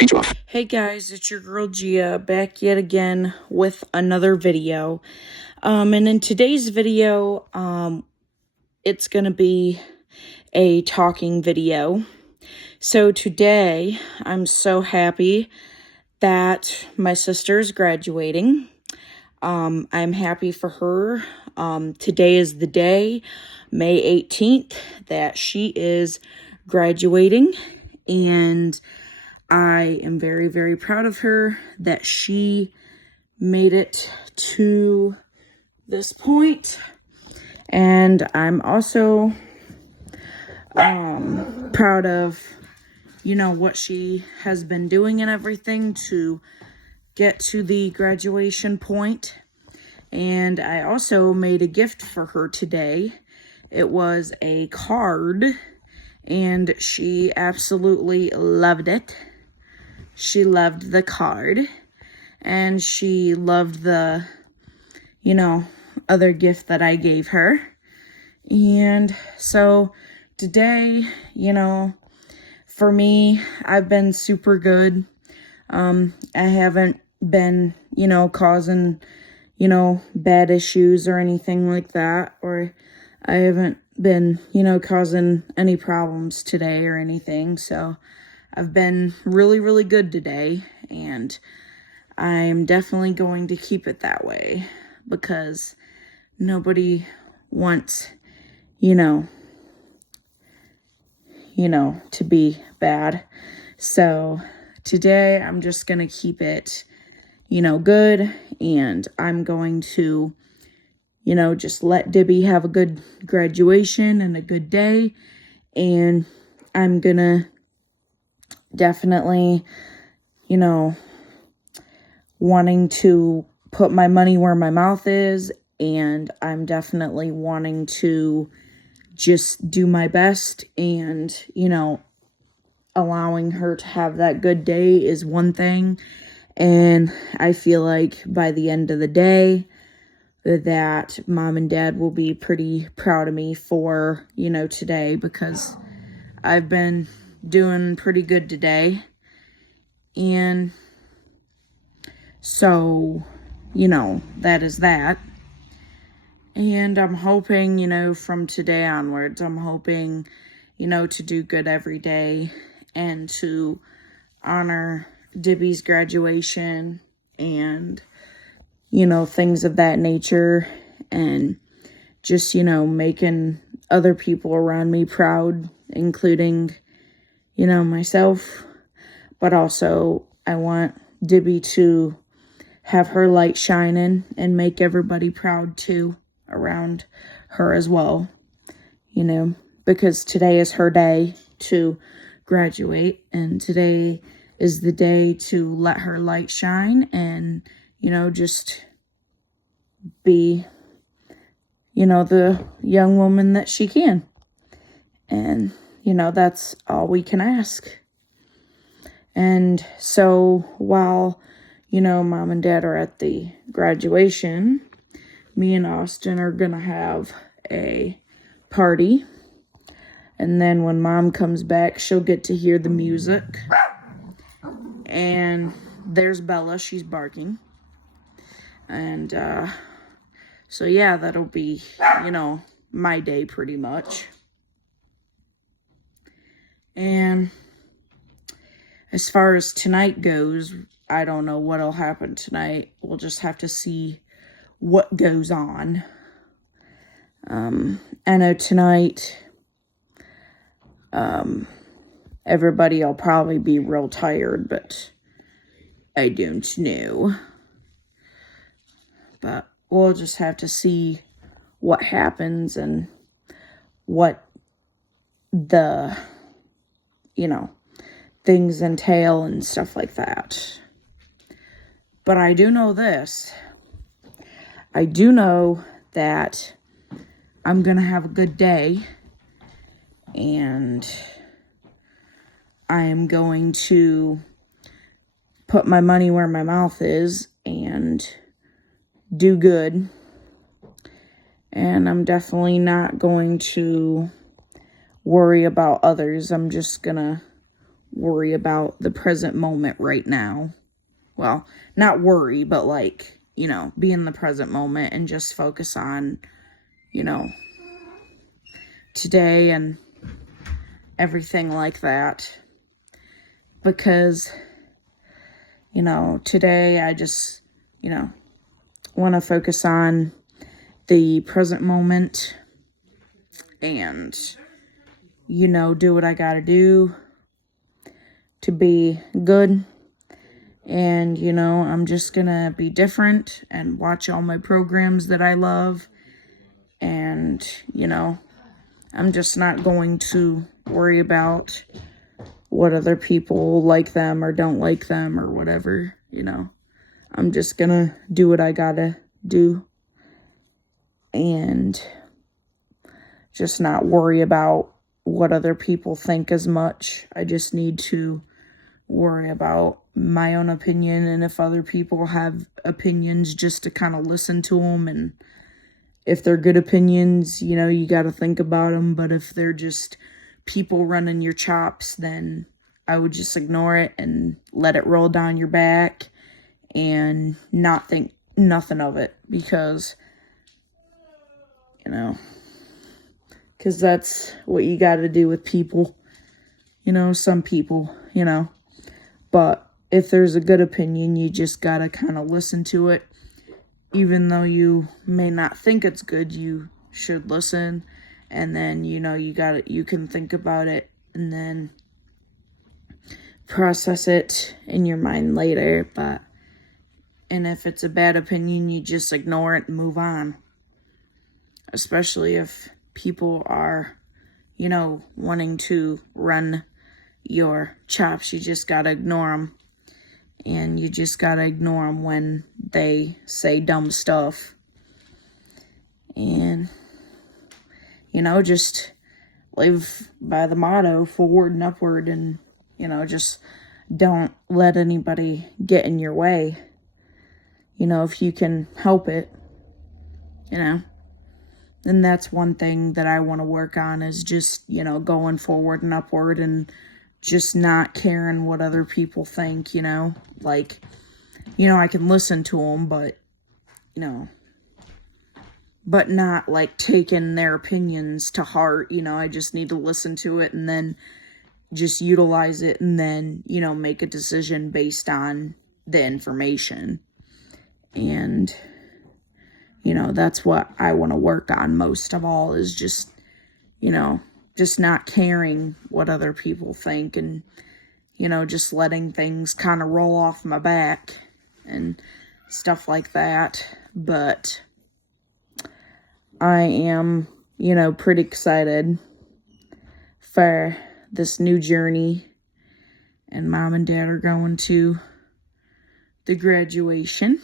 paint you off. Hey guys, it's your girl Gia back yet again with another video. And in today's video, it's gonna be a talking video. So today, I'm so happy that my sister is graduating. I'm happy for her. Today is the day, May 18th, that she is graduating, and I am very, very proud of her that she made it to this point. And I'm also proud of, what she has been doing and everything to get to the graduation point. And I also made a gift for her today. It was a card, and she absolutely loved it. She loved the card, and she loved the, other gift that I gave her. And so today, for me, I've been super good. I haven't been, causing, bad issues or anything like that, or I haven't been, causing any problems today or anything. So I've been really, really good today, and I'm definitely going to keep it that way because nobody wants, to be bad. So today I'm just going to keep it, good, and I'm going to, just let Dibby have a good graduation and a good day, and I'm going to definitely, wanting to put my money where my mouth is, and I'm definitely wanting to just do my best, and, allowing her to have that good day is one thing, and I feel like by the end of the day that mom and dad will be pretty proud of me for, today, because I've been doing pretty good today. And so, that is that. And I'm hoping, from today onwards, I'm hoping, to do good every day and to honor Dibby's graduation and, things of that nature, and just, making other people around me proud, including, myself. But also, I want Dibby to have her light shining and make everybody proud too around her as well, because today is her day to graduate, and today is the day to let her light shine and, just be, the young woman that she can. And, that's all we can ask. And so while, mom and dad are at the graduation, me and Austin are going to have a party. And then when mom comes back, she'll get to hear the music. And there's Bella, she's barking. And so yeah, that'll be, my day pretty much. And as far as tonight goes, I don't know what'll happen tonight. We'll just have to see what goes on. I know tonight, everybody will probably be real tired, but I don't know. But we'll just have to see what happens and what the, things entail and stuff like that. But I do know this. I do know that I'm going to have a good day, and I am going to put my money where my mouth is and do good. And I'm definitely not going to worry about others. I'm just going to worry about the present moment right now. Well, not worry, but like, you know, be in the present moment and just focus on, you know, today and everything like that. Because, you know, today I just, you know, want to focus on the present moment and, you know, do what I gotta do to be good. And, you know, I'm just gonna be different and watch all my programs that I love. And, you know, I'm just not going to worry about what other people like them or don't like them or whatever, you know. I'm just gonna do what I gotta do and just not worry about what other people think as much. I just need to worry about my own opinion, and if other people have opinions, just to kind of listen to them. And if they're good opinions, you know, you got to think about them. But if they're just people running your chops, then I would just ignore it and let it roll down your back and not think nothing of it, because, you know, because that's what you got to do with people, you know, some people, you know. But if there's a good opinion, you just got to kind of listen to it. Even though you may not think it's good, you should listen. And then, you know, you can think about it and then process it in your mind later. And if it's a bad opinion, you just ignore it and move on. Especially if people are, you know, wanting to run your chops, you just gotta ignore them. And you just gotta ignore them when they say dumb stuff. And, you know, just live by the motto, forward and upward, and, you know, just don't let anybody get in your way. You know, if you can help it, you know. And that's one thing that I want to work on, is just, you know, going forward and upward and just not caring what other people think, you know. Like, you know, I can listen to them, but, you know, but not like taking their opinions to heart, you know. I just need to listen to it and then just utilize it and then, you know, make a decision based on the information. And, you know, that's what I want to work on most of all, is just, you know, just not caring what other people think and, you know, just letting things kind of roll off my back and stuff like that. But I am, you know, pretty excited for this new journey. And Mom and Dad are going to the graduation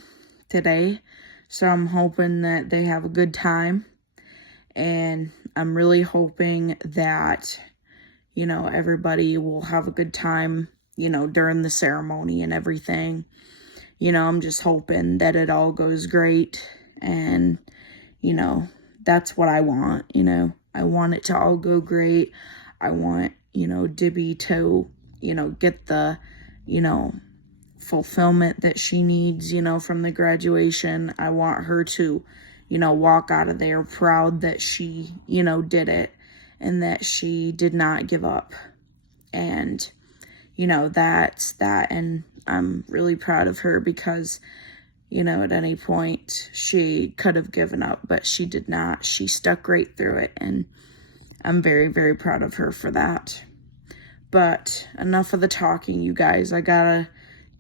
today. So I'm hoping that they have a good time. And I'm really hoping that, you know, everybody will have a good time, you know, during the ceremony and everything. You know, I'm just hoping that it all goes great. And, you know, that's what I want, you know. I want it to all go great. I want, you know, Dibby to, you know, get the, you know, fulfillment that she needs, you know, from the graduation. I want her to, you know, walk out of there proud that she, you know, did it and that she did not give up. And, you know, that's that. And I'm really proud of her because, you know, at any point she could have given up, but she did not. She stuck right through it. And I'm very, very proud of her for that. But enough of the talking, you guys. I gotta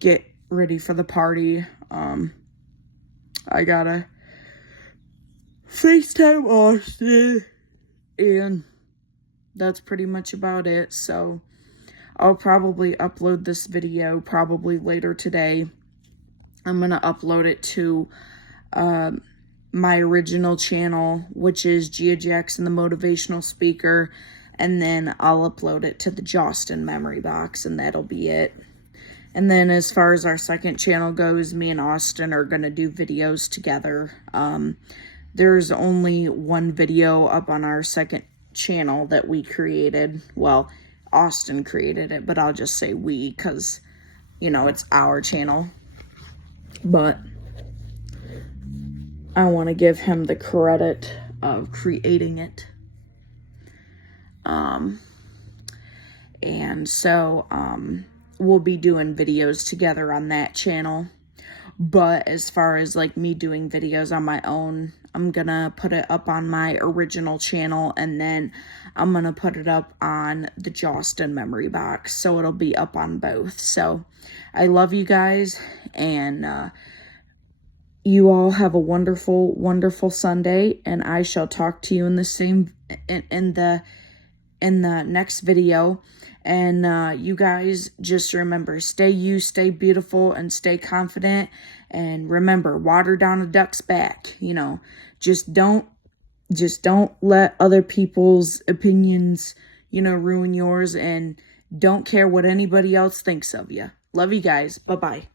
get ready for the party. I gotta FaceTime Austin, and that's pretty much about it. So I'll probably upload this video probably later today. I'm gonna upload it to my original channel, which is Gia Jackson, the Motivational Speaker, and then I'll upload it to the Jostin Memory Box, and that'll be it. And then as far as our second channel goes, me and Austin are going to do videos together. There's only one video up on our second channel that we created. Well, Austin created it, but I'll just say we because, you know, it's our channel. But I want to give him the credit of creating it. And so, we'll be doing videos together on that channel. But as far as like me doing videos on my own, I'm gonna put it up on my original channel, and then I'm gonna put it up on the Jawston Memory Box, so it'll be up on both. So I love you guys, and you all have a wonderful, wonderful Sunday, and I shall talk to you in the next video. And you guys just remember, stay you, stay beautiful, and stay confident. And remember, water down a duck's back. You know, just don't let other people's opinions, you know, ruin yours, and don't care what anybody else thinks of you. Love you guys. Bye-bye.